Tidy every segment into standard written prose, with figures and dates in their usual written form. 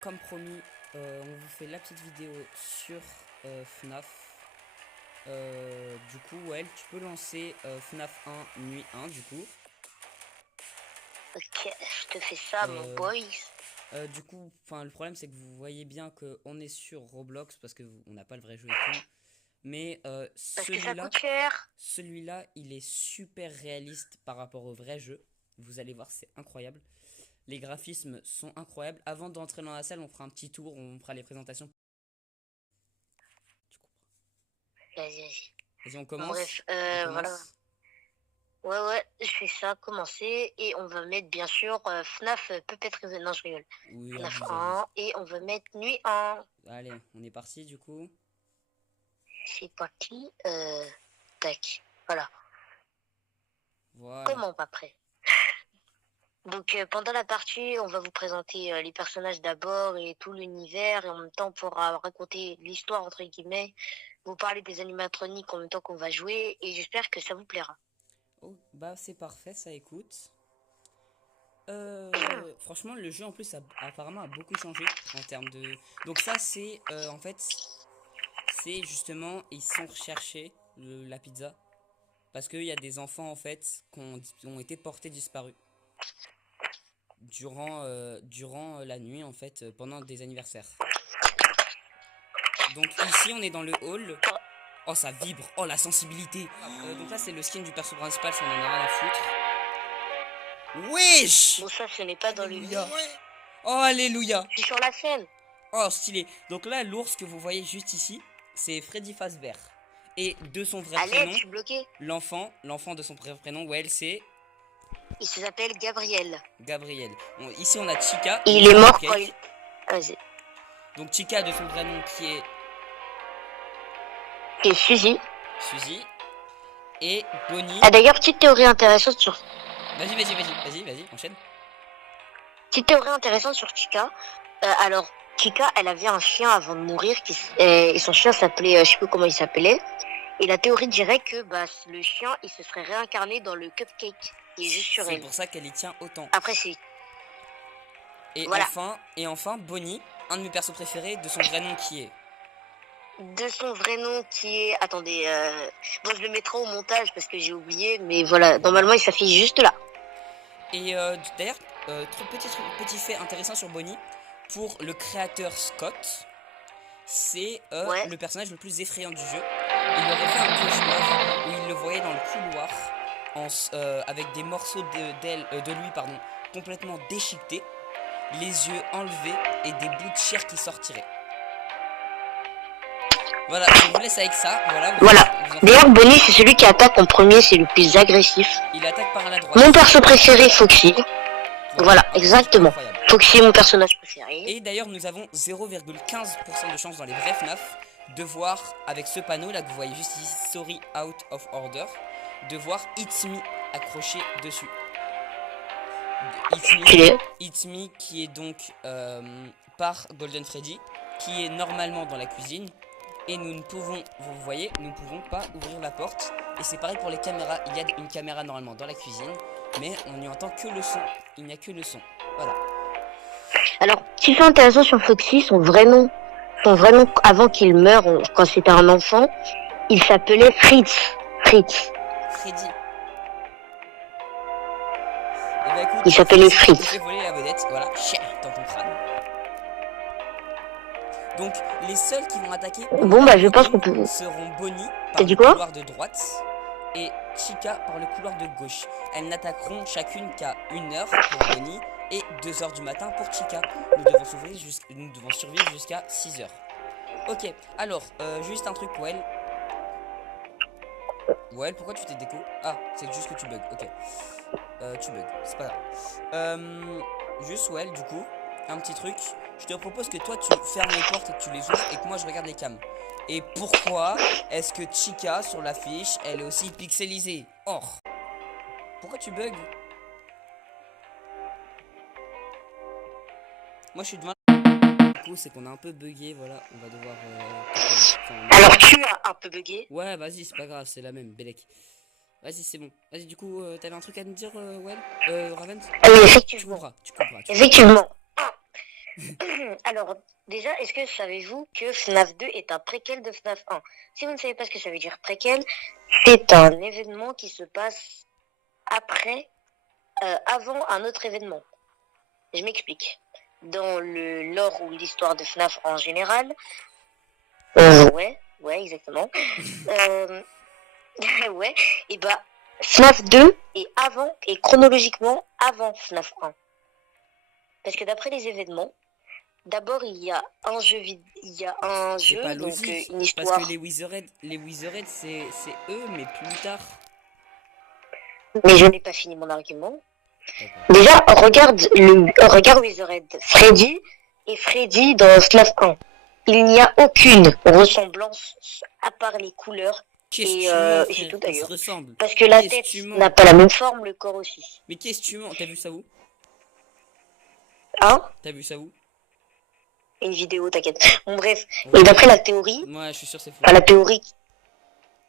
comme promis, on vous fait la petite vidéo sur FNAF. Du coup, ouais, tu peux lancer FNAF 1 nuit 1 du coup. Ok, je te fais ça, mon boy. Du coup, le problème c'est que vous voyez bien qu'on est sur Roblox parce que on n'a pas le vrai jeu et tout. Mais Parce que ça coûte cher. celui-là, il est super réaliste par rapport au vrai jeu. Vous allez voir, c'est incroyable. Les graphismes sont incroyables. Avant d'entrer dans la salle, on fera un petit tour, on fera les présentations. Vas-y, vas-y. Vas-y, on commence. Bref, On voilà. commence. Ouais, je fais ça, commencer. Et on va mettre, bien sûr, FNAF peut-être... Non, je rigole. Oui, FNAF abuse, 1. abuse. Et on va mettre nuit 1. Allez, on est parti du coup. C'est parti. Tac. Voilà. Voilà. Comment pas prêt. Donc pendant la partie, on va vous présenter les personnages d'abord et tout l'univers, et en même temps on pourra raconter l'histoire entre guillemets, vous parler des animatroniques en même temps qu'on va jouer, et j'espère que ça vous plaira. Oh, bah c'est parfait, ça écoute. Franchement, le jeu en plus apparemment a beaucoup changé en termes de. Donc ça c'est en fait c'est justement ils sont recherchés la pizza parce qu'il y a des enfants en fait qui ont été portés disparus durant la nuit en fait pendant des anniversaires. Donc ici on est dans le hall. Oh ça vibre, oh la sensibilité. Donc là c'est le skin du perso principal, ça on en a rien à foutre. Wesh. Bon, ça ce n'est pas dans le Alléluia. livre. Oh alléluia. Je suis sur la scène. Oh stylé. Donc là l'ours que vous voyez juste ici, c'est Freddy Fazbear. Et de son vrai Allez, prénom, je suis bloqué. l'enfant de son vrai prénom, ouais, c'est Il s'appelle Gabriel. Gabriel. Bon, ici on a Chica. Et il est mort quand il... Vas-y. Donc Chica de son vrai nom qui est Et Suzy. Suzy. Et Bonnie. Ah d'ailleurs, petite théorie intéressante sur... Vas-y, enchaîne. Petite théorie intéressante sur Chica. Alors, Chica, elle avait un chien avant de mourir, et son chien s'appelait, je sais plus comment il s'appelait. Et la théorie dirait que le chien, il se serait réincarné dans le cupcake qui est juste sur elle. C'est pour ça qu'elle y tient autant. Après, c'est... Et voilà. enfin, Bonnie, un de mes persos préférés, de son vrai nom qui est... De son vrai nom qui est... Attendez, bon, je le mettrai au montage parce que j'ai oublié, mais voilà, normalement, il s'affiche juste là. Et d'ailleurs, petit fait intéressant sur Bonnie, pour le créateur Scott, c'est le personnage le plus effrayant du jeu. Il aurait fait un cauchemar où il le voyait dans le couloir avec des morceaux de lui complètement déchiquetés, les yeux enlevés et des bouts de chair qui sortiraient. Voilà, je vous laisse avec ça. Voilà. D'ailleurs, Bonnie, c'est celui qui attaque en premier, c'est le plus agressif. Il attaque par la droite. Mon perso préféré, Foxy. Voilà, exactement. Foxy est mon personnage préféré. Et d'ailleurs, nous avons 0,15% de chance dans les vrais FNAF de voir, avec ce panneau là que vous voyez juste ici, Sorry Out of Order, de voir It's Me accroché dessus. It's Me qui est donc par Golden Freddy, qui est normalement dans la cuisine. Et nous ne pouvons, vous voyez, nous ne pouvons pas ouvrir la porte. Et c'est pareil pour les caméras. Il y a une caméra normalement dans la cuisine, mais on n'y entend que le son. Il n'y a que le son. Voilà. Alors, si c'est intéressant sur Foxy, son vrai nom avant qu'il meure, quand c'était un enfant, il s'appelait Freddy. Et bah écoute, il s'appelait Fritz. Tu fais voler la vedette, voilà, dans ton crâne. Donc les seuls qui vont attaquer je pense qu'on peut... seront Bonnie par le couloir de droite et Chica par le couloir de gauche. Elles n'attaqueront chacune qu'à 1 heure pour Bonnie et 2 heures du matin pour Chica. Nous devons survivre jusqu'à 6 heures. Ok, alors juste un truc, Well. Well, pourquoi tu t'es déco? Ah, c'est juste que tu bugs, ok. Tu bugs, c'est pas grave. Juste, Well, du coup, un petit truc. Je te propose que toi, tu fermes les portes et que tu les ouvres et que moi, je regarde les cams. Et pourquoi est-ce que Chica, sur l'affiche, elle est aussi pixelisée? Or, pourquoi tu bugs? Moi, je suis devant. Du coup, c'est qu'on a un peu bugué, voilà. On va devoir... Alors, tu as un peu bugué? Ouais, vas-y, c'est pas grave, c'est la même, Belek. Vas-y, c'est bon. Vas-y, du coup, t'avais un truc à me dire, Well? Ravens? Oui, effectivement. Tu comprends. Effectivement. Alors, déjà, est-ce que savez-vous que FNAF 2 est un préquel de FNAF 1? Si vous ne savez pas ce que ça veut dire préquel, c'est un événement qui se passe après, avant un autre événement. Je m'explique. Dans le lore ou l'histoire de FNAF en général, ouais, exactement. Ouais, et bah, FNAF 2 est chronologiquement avant FNAF 1. Parce que d'après les événements, d'abord il y a un jeu C'est pas donc logique, une parce que histoire. les Wizards c'est eux, mais plus tard. Mais je n'ai pas fini mon argument. D'accord. Déjà, regarde Wizard Freddy et Freddy dans FNAF 1. Il n'y a aucune ressemblance à part les couleurs. Qu'est-ce que tu mens, Et c'est frère? tout Ils se d'ailleurs. ressemblent. Parce que la Qu'est-ce que tête tu mens? n'a pas la même forme, le corps aussi. Mais qu'est-ce que tu mens? T'as vu ça où? Hein? T'as vu ça où? Une vidéo, t'inquiète. Bon, bref. Ouais. Et d'après la théorie, Moi, je suis sûr c'est faux. enfin la théorie.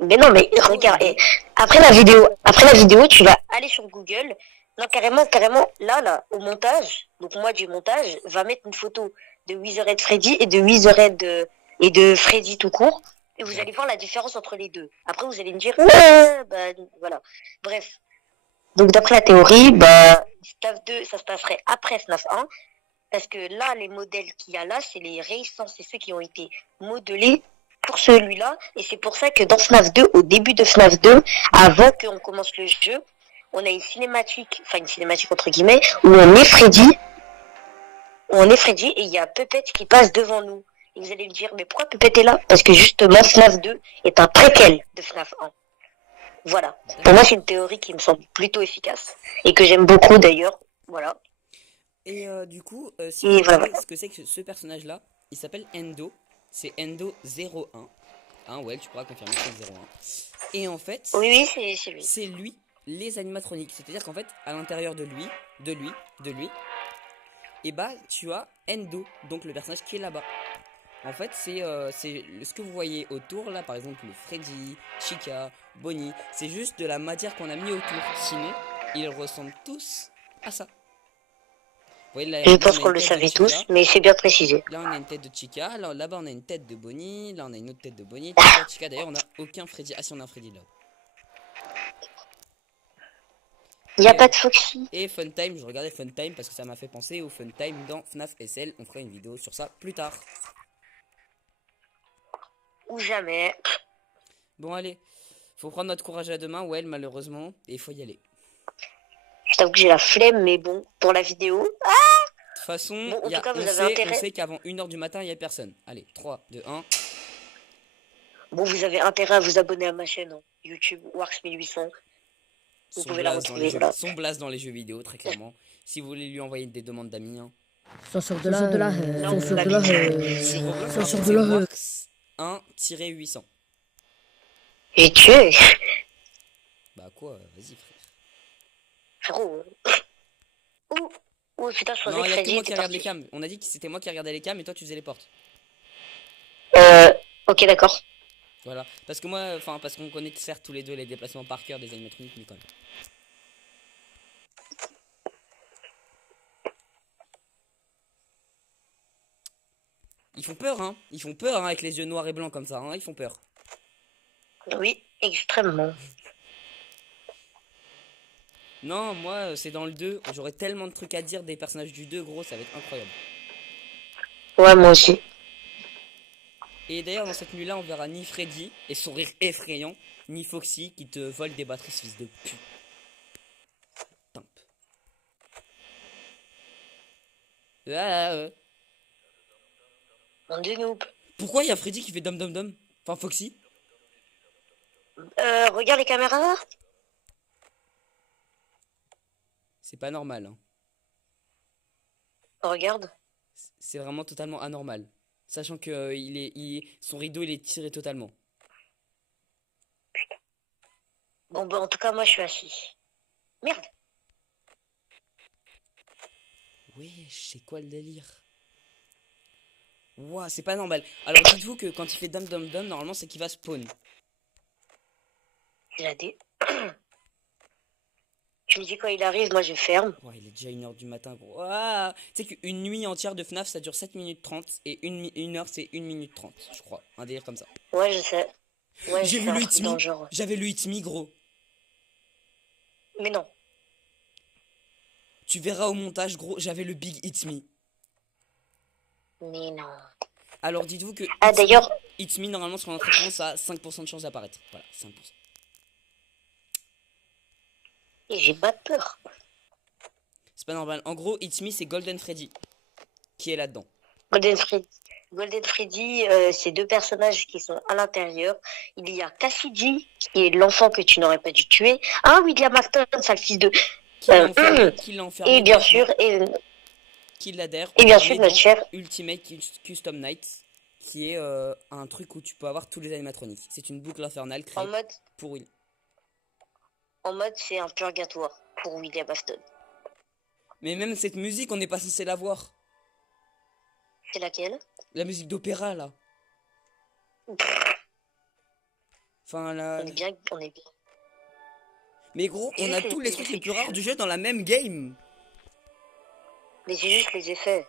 Mais non, mais Oh, regarde. Endo. Après la vidéo, tu vas aller sur Google. Non, carrément, là, au montage. Donc moi, du montage, va mettre une photo de Wizard Freddy et de Wizard et de Freddy tout court. Et vous Ouais. allez voir la différence entre les deux. Après, vous allez me dire, ouais, bah, voilà. Bref. Donc, d'après la théorie, bah, FNAF 2, ça se passerait après FNAF 1. Parce que là, les modèles qu'il y a là, c'est les récents, c'est ceux qui ont été modelés pour celui-là. Et c'est pour ça que dans FNAF 2, au début de FNAF 2, avant qu'on commence le jeu, on a une cinématique entre guillemets, où on est Freddy et il y a Puppet qui passe devant nous. Et vous allez me dire, mais pourquoi Puppet est là? Parce que justement, FNAF 2 est un préquel de FNAF 1. Voilà. Pour moi, c'est une théorie qui me semble plutôt efficace. Et que j'aime beaucoup d'ailleurs. Voilà. Et du coup, si vous voilà. savez ce que c'est que ce personnage-là, il s'appelle Endo. C'est Endo 01. Hein, ouais, tu pourras confirmer que c'est le 01. Et en fait, oui, c'est lui. C'est lui, les animatroniques. C'est-à-dire qu'en fait, à l'intérieur de lui, et bah, tu as Endo, donc le personnage qui est là-bas. En fait, c'est ce que vous voyez autour, là, par exemple, le Freddy, Chica, Bonnie. C'est juste de la matière qu'on a mis autour. Sinon, ils ressemblent tous à ça. Vous voyez, là, je pense qu'on le savait tous, mais c'est bien précisé. Là, on a une tête de Chica. Là-bas, on a une tête de Bonnie. Là, on a une autre tête de Bonnie. Chica. D'ailleurs, on a aucun Freddy. Ah, si, on a un Freddy là. Il n'y a pas de Foxy. Et Funtime, je regardais Funtime parce que ça m'a fait penser au Funtime dans FNAF SL. On fera une vidéo sur ça plus tard. Ou jamais. Bon, allez. Faut prendre notre courage à deux mains, ouais, malheureusement. Et il faut y aller. Je t'avoue que j'ai la flemme, mais bon, pour la vidéo. De toute façon, bon, on sait qu'avant 1h du matin, il n'y a personne. Allez, 3, 2, 1. Bon, vous avez intérêt à vous abonner à ma chaîne hein. YouTube Warx 1800. Vous pouvez la retrouver. Son blast dans les jeux vidéo, très clairement. Si vous voulez lui envoyer des demandes d'amis. Hein. Sur de là. Sur Warx 1-800. J'ai tué. Bah quoi, vas-y frère. Frérot. Ouh, putain, je pensais Non, que il y a que Freddy moi qui était regarde parti. les cams. On a dit que c'était moi qui regardais les cams et toi tu faisais les portes. Ok, d'accord. Voilà. Parce que moi, enfin, parce qu'on connaît certes tous les deux les déplacements par cœur des animatroniques, mais quand même. Ils font peur, hein. Ils font peur, hein, avec les yeux noirs et blancs comme ça, hein. Ils font peur. Oui, extrêmement. Non, moi, c'est dans le 2. J'aurais tellement de trucs à dire des personnages du 2, gros, ça va être incroyable. Ouais, moi aussi. Et d'ailleurs, dans cette nuit-là, on verra ni Freddy et son rire effrayant, ni Foxy qui te vole des batteries, fils de pute. Timp. Mon dieu, noob. Pourquoi il y a Freddy qui fait dom dom dom? Enfin, Foxy. Regarde les caméras. C'est pas normal, hein. Regarde. C'est vraiment totalement anormal. Sachant que son rideau, il est tiré totalement. Bon, bah, en tout cas, moi, je suis assis. Merde. Ouais, c'est quoi le délire? Ouah, c'est pas normal. Alors, dites-vous que quand il fait dom dom dom, normalement, c'est qu'il va spawn. J'ai la D. Tu me dis quand il arrive, moi je ferme. Ouais, il est déjà 1h du matin, gros. Ah, tu sais qu'une nuit entière de FNAF, ça dure 7 minutes 30 et une heure, c'est 1 minute 30, je crois. Un délire comme ça. Ouais, je sais. Ouais, J'ai c'est vu un le truc Hit dans Me. le genre. J'avais le Hit Me, gros. Mais non. Tu verras au montage, gros, j'avais le Big Hit Me. Mais non. Alors dites-vous que Ah, d'ailleurs, Hit Me, normalement, sur notre écran, ça a 5% de chance d'apparaître. Voilà, 5%. j'ai pas peur. C'est pas normal. En gros, Hit Me, c'est Golden Freddy qui est là-dedans. Golden Freddy. Golden Freddy, c'est deux personnages qui sont à l'intérieur. Il y a Cassidy, qui est l'enfant que tu n'aurais pas dû tuer. Ah, William Afton, ça le fils de... Qui l'a enfermé et bien sûr, qui l'adhère et bien sûr, notre cher... Ultimate Custom Night, qui est un truc où tu peux avoir tous les animatroniques. C'est une boucle infernale créée pour Will. En mode, c'est un purgatoire pour William Afton. Mais même cette musique, on n'est pas censé la voir. C'est laquelle? La musique d'opéra, là. Enfin, là... On est bien, on est bien. Mais gros, on a tous les trucs les plus rares du jeu dans la même game. Mais c'est juste les effets.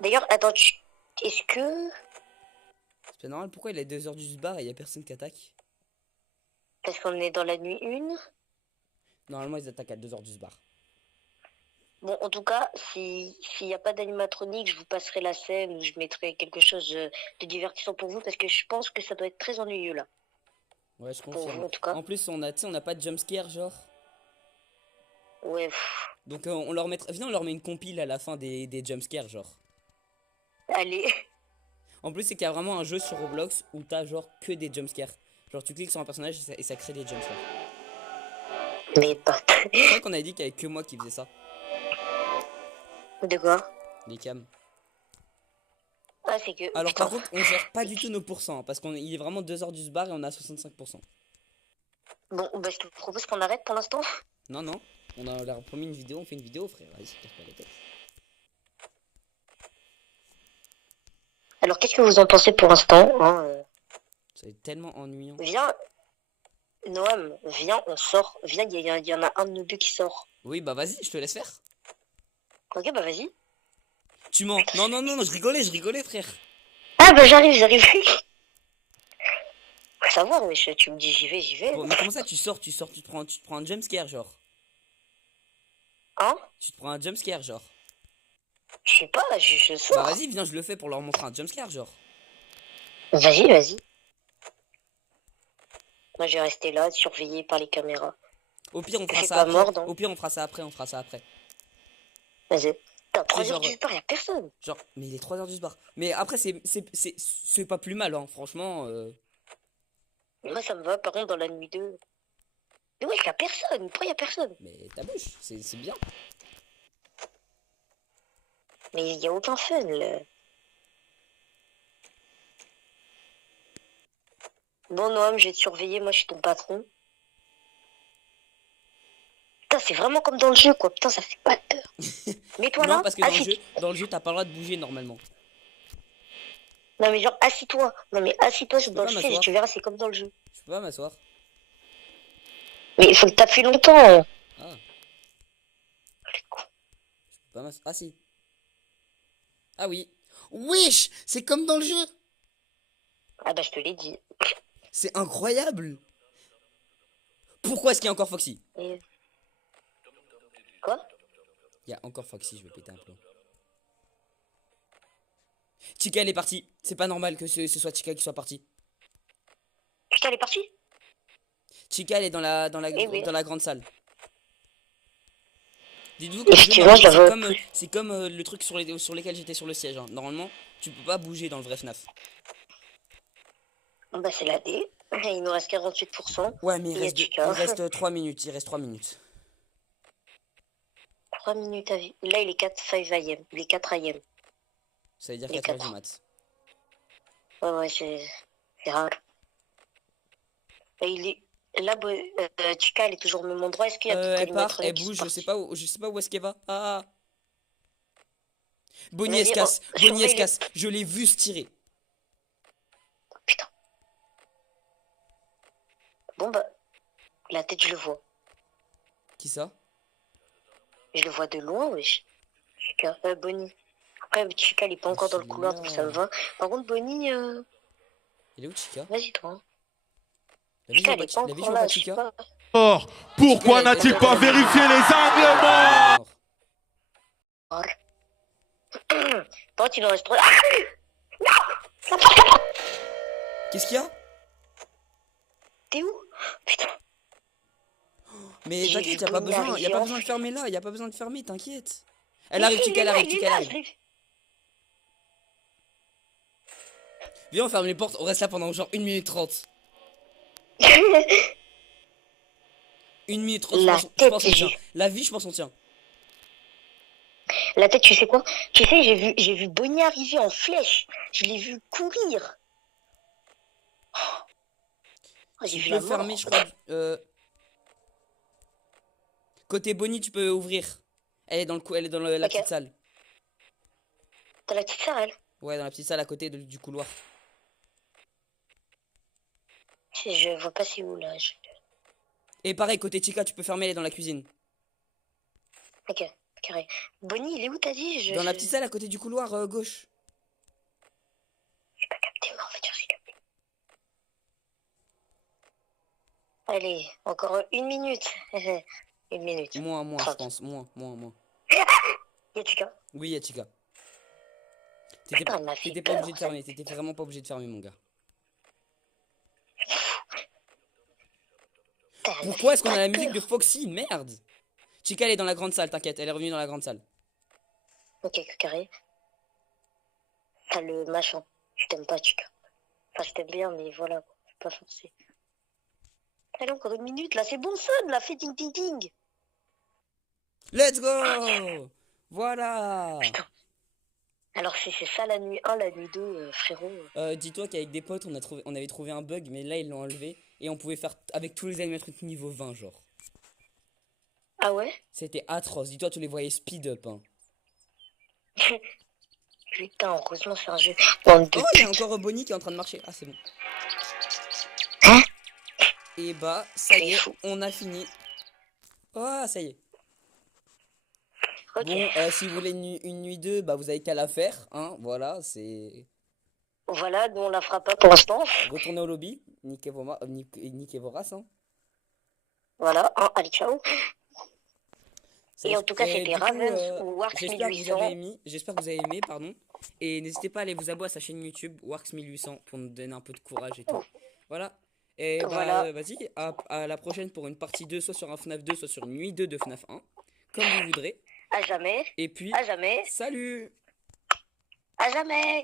D'ailleurs, attends, est-ce que... C'est pas normal, pourquoi il est 2h du bar et il y a personne qui attaque? Parce qu'on est dans la nuit 1. Normalement, ils attaquent à 2h du bar. Bon, en tout cas, s'il n'y a pas d'animatronique, je vous passerai la scène ou je mettrai quelque chose de divertissant pour vous parce que je pense que ça doit être très ennuyeux là. Ouais, je Pour confirme. vous, en tout cas. En plus, on n'a pas de jumpscare, genre. Ouais. Donc, on leur mettra... Viens, on leur met une compile à la fin des jumpscares, genre. Allez. En plus, c'est qu'il y a vraiment un jeu sur Roblox où t'as genre que des jumpscares. Genre, tu cliques sur un personnage et ça crée des jumpscares. Mais pas. Je crois qu'on avait dit qu'il y avait que moi qui faisais ça. De quoi? Les cams. Ah, c'est que... Alors, putain. par contre, on gère pas du tout nos pourcents. Parce qu'il est vraiment 2h du bar et on a 65%. Bon, bah, je te propose qu'on arrête pour l'instant. Non, non. On a leur promis une vidéo, on fait une vidéo, frère. Vas-y, casse pas la tête. Alors, qu'est-ce que vous en pensez pour l'instant hein, C'est tellement ennuyant. Viens, Noam, viens, on sort. Viens, il y en a un de nous deux qui sort. Oui, bah vas-y, je te laisse faire. Ok, bah vas-y. Tu mens. Non, non, non, non, je rigolais, frère. Ah, bah j'arrive. Faut savoir, mais tu me dis j'y vais. Bon, mais comment ça, tu te prends un jumpscare, genre. Hein? Tu te prends un jumpscare, genre. Je sais pas, je sors. Bah vas-y, viens, je le fais pour leur montrer un jumpscare, genre. Vas-y. Moi, je vais rester là, surveillé par les caméras. Au pire, on fera C'est ça pas après. mort, donc. Au pire, on fera ça après, Vas-y. T'as 3 genre, heures du bar, y'a personne. Genre, mais il est 3h du bar. Mais après, c'est pas plus mal, hein, franchement. Moi, ça me va, par contre, dans la nuit 2. Mais ouais, y'a personne. Pourquoi y'a personne? Mais ta bouche, c'est bien. Mais y'a aucun fun, là. Bon, Noam, je vais te surveiller. Moi, je suis ton patron. Putain, c'est vraiment comme dans le jeu, quoi. Putain, ça fait pas peur. Mets-toi là. Non, parce que dans le jeu, t'as pas le droit de bouger normalement. Non, mais genre, assis-toi. Non, mais assis-toi dans le siège, m'asseoir. tu verras, c'est comme dans le jeu. Je peux pas m'asseoir. Mais il faut que t'appuies longtemps. Ah. Je peux pas m'asseoir. Ah si. Ah oui. Wesh, c'est comme dans le jeu. Ah bah, je te l'ai dit. C'est incroyable. Pourquoi est-ce qu'il y a encore Foxy? Et... Quoi? Il y a encore Foxy, je vais péter un plomb. Chica, elle est partie. C'est pas normal que ce soit Chica qui soit partie. Putain, elle est partie? Chica, elle est dans la oui. grande salle. Dites-vous que c'est comme le truc sur lesquels j'étais sur le siège. Hein. Normalement, tu peux pas bouger dans le vrai FNAF. Bah, c'est la D. Il nous reste 48%. Ouais, mais il reste 3 minutes. Il reste 3 minutes. 3 minutes à vie. Là, il est 5 AM. Il est 4 AM. Ça veut dire 4h du mat. Ouais, c'est rare. Et il est... Là, Chica, elle est toujours au même endroit. Est-ce qu'il y a Elle part, elle bouge, je sais pas où est-ce qu'elle va. Ah. Bonnie elle se casse. Je l'ai vu se tirer. Putain. Bon bah. La tête, je le vois. Qui ça? Je le vois de loin, wesh. Chica, Bonnie. Après, Chica, il est pas encore dans le couloir, donc ça me va. Par contre, Bonnie, Il est où Chica? vas-y, toi. Chica, Elle est pas encore là, je sais pas. Pourquoi n'a-t-il pas vérifié les angles morts? Par contre, il en reste 3. Qu'est-ce qu'il y a? T'es où? Putain. Mais t'inquiète, y'a pas besoin de fermer là, y'a pas besoin de fermer, t'inquiète. Elle Mais arrive, si, Chica, elle arrive, Chica, elle je arrive. l'ai Viens, on ferme les portes, on reste là pendant genre 1 minute 30. vu. 1 minute 30, La je tête, pense qu'on tient. La vie, je pense qu'on tient. La tête, tu sais quoi? Tu sais, j'ai vu Bonnie arriver en flèche. Je l'ai vu courir. Oh, j'ai Tu vu peux la mort. fermer, je crois. Côté Bonnie, tu peux ouvrir. Elle est dans la Ok. petite salle. T'as la petite sœur, elle? Ouais, dans la petite salle à côté du couloir. Je vois pas c'est où, là. Et pareil, côté Chica, tu peux fermer, elle est dans la cuisine. Ok, carré. Bonnie, il est où, t'as dit? Dans la petite salle à côté du couloir gauche. J'ai pas capté, mais en fait, j'ai capté. Allez, encore 1 minute. 1 minute. Moins, je 30. pense. Moins. Y'a Chica? Oui, y'a Chica. Putain, elle m'a fait T'étais pas peur, obligé de fermer, t'étais vraiment pas obligé de fermer, mon gars. Putain, elle m'a Pourquoi fait est-ce qu'on a pas la musique de peur. Foxy? Merde! Chica, elle est dans la grande salle, t'inquiète, elle est revenue dans la grande salle. Ok, carré. T'as le machin. Je t'aime pas, Chica. Enfin, je t'aime bien, mais voilà, c'est pas forcé. Allez, encore 1 minute, là, c'est bon, son, là, fais ting. Let's go! Voilà! Putain. Alors, si c'est ça la nuit 1, la nuit 2, frérot. Dis-toi qu'avec des potes, on avait trouvé un bug, mais là, ils l'ont enlevé. Et on pouvait faire avec tous les animatroniques niveau 20, genre. Ah ouais? C'était atroce. Dis-toi, tu les voyais speed up, hein. Putain, heureusement, c'est un jeu. Bande de Oh, il y a putes. encore Bonnie qui est en train de marcher. Ah, c'est bon. Hein? Et bah, ça y C'est est, fou. on a fini. Oh, ça y est. Ok. Bon, si vous voulez une nuit 2, bah vous avez qu'à la faire, hein, voilà, c'est... Voilà, nous, on la fera pas pour l'instant. Retournez au lobby, niquez vos races, hein. Voilà, hein, allez, ciao. Ça y Et est. en tout cas, Et c'était du coup, Ravens ou Warx j'espère que vous 1800. avez aimé, pardon. Et n'hésitez pas à aller vous abonner à sa chaîne YouTube, Warx 1800, pour nous donner un peu de courage et tout. Voilà. Et bah, Voilà. vas-y, à la prochaine pour une partie 2, soit sur un FNAF 2, soit sur une nuit 2 de FNAF 1. Comme vous voudrez. À jamais. Et puis, À jamais. salut! À jamais.